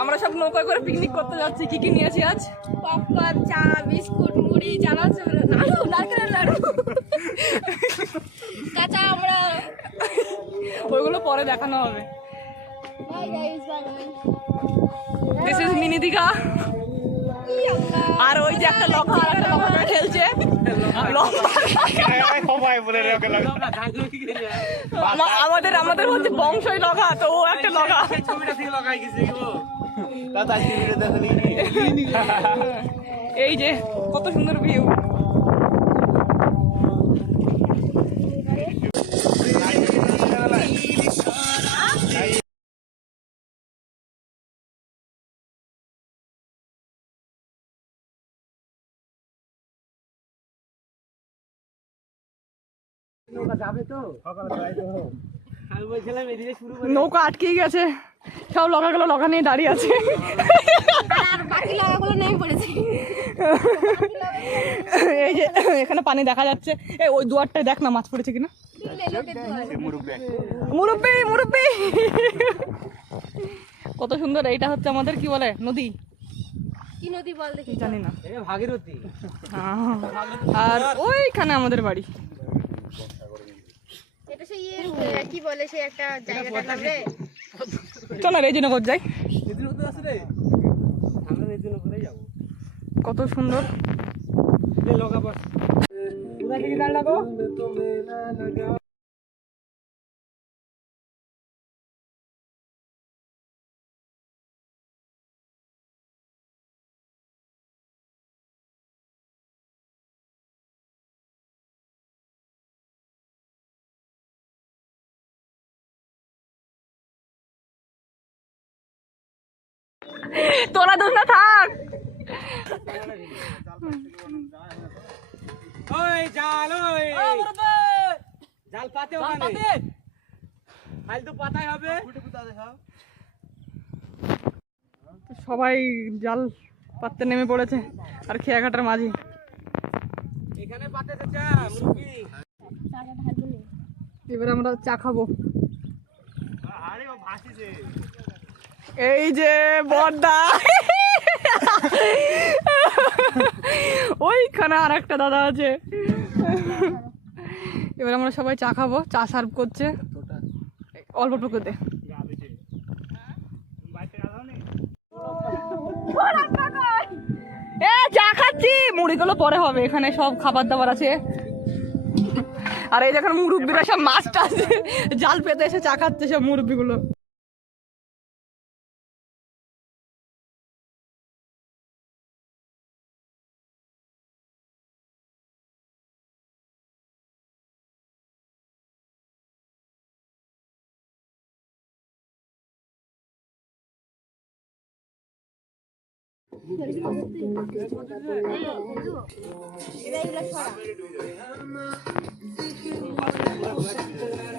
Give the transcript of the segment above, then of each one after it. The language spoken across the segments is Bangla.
আমরা সব নৌকায় করে পিকনিক করতে যাচ্ছি। কি কি নিয়েছি আজ? পপকর্ন চা বিস্কুট মুড়ি চানাচুর নাড়ু নারকেলের নাড়ু কাঁচা আমরা। ওইগুলো পরে দেখানো হবে। Bye guys bye bye this is mini Digha আর ওই যে একটা লম্বা আর একটা খেলছে। লম্বা আমাদের আমাদের হচ্ছে বংশই লগা তো ও একটা লগা। দাদা আজকে লগাই গেছে এই যে কত সুন্দর ভিউ নৌকা আটকে গেছে। সব লগাগুলো লগা নিয়ে দাঁড়িয়ে আছে। আর বাকি লাগাগুলো নেমে পড়েছে। এই যে এখানে পানি দেখা যাচ্ছে। এই ওই দুয়ারটায় দেখ না মাছ পড়েছে কিনা। মুরব্বী মুরব্বি। কত সুন্দর এইটা হচ্ছে আমাদের কি বলে নদী? কি নদী বল দেখি জানি না। ভাগীরথী। আর ওইখানে আমাদের বাড়ি। সেই কি বলে সেই একটা জায়গাটার নাম রে? চল না রেজিনগর যাই। এদিন আছে রে। আমরা এদিন করে যাব। কত সুন্দর। এই তোরা দোষ না থাক। ওই জাল ওই। জাল পাতে ওখানে। ফাইল পাতাই হবে। সবাই জাল পাততে নেমে পড়েছে আর খেয়াঘাটার মাঝি। এখানে পাতে চা মুরগি এবার আমরা চা খাব। আরে ও ভাসিছে। এই যে বড়দা ওইখানে আর একটা দাদা আছে। এবার আমরা সবাই চা খাব, চা সার্ভ করছে। অল্প টুকুতে এ, চা খাচ্ছি। মুড়িগুলো পরে হবে, এখানে সব খাবার দাবার আছে। আর এই দেখেন মুরব্বীরা সব মাছটা আছে জাল পেতে এসে চা খাচ্ছে সব মুরব্বীগুলো।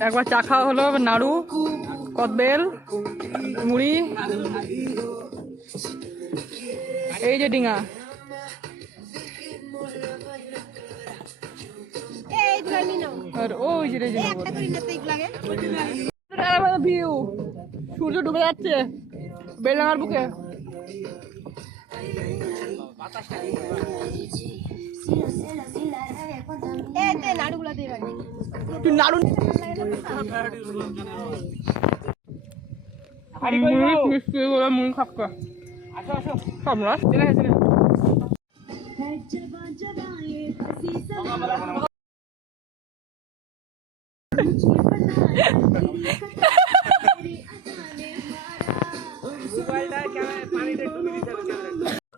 একবার চা খাওয়া হলো নাড়ু কদবেল মুড়ি। এই যে ডিঙা। আর ওই যে ভিউ। সূর্য ডুবে যাচ্ছে। বেলডাঙার বুকে। মোবাইলটা দিতে হবে ক্যামেরা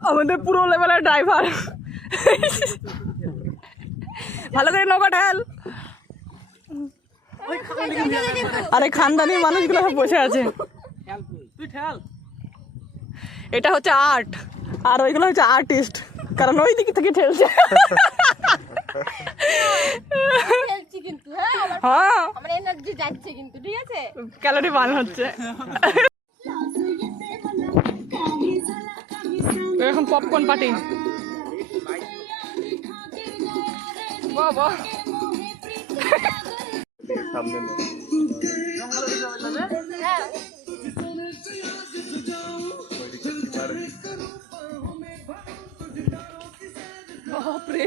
আমাদের পুরো লেভেলের ড্রাইভার ভালো করে নৌকা ঠেল আরে খানদানি মানুষগুলো সব বসে আছে। এটা হচ্ছে আর্ট আর ওইগুলো হচ্ছে আর্টিস্ট কারণ ওই দিক থেকে ঠেলছে। হ্যাঁ আমার আমার এনার্জি যাচ্ছে কিন্তু ঠিক আছে? ক্যালোরি বার্ন হচ্ছে এখন পপকর্ন পার্টি বাবা বাপরে।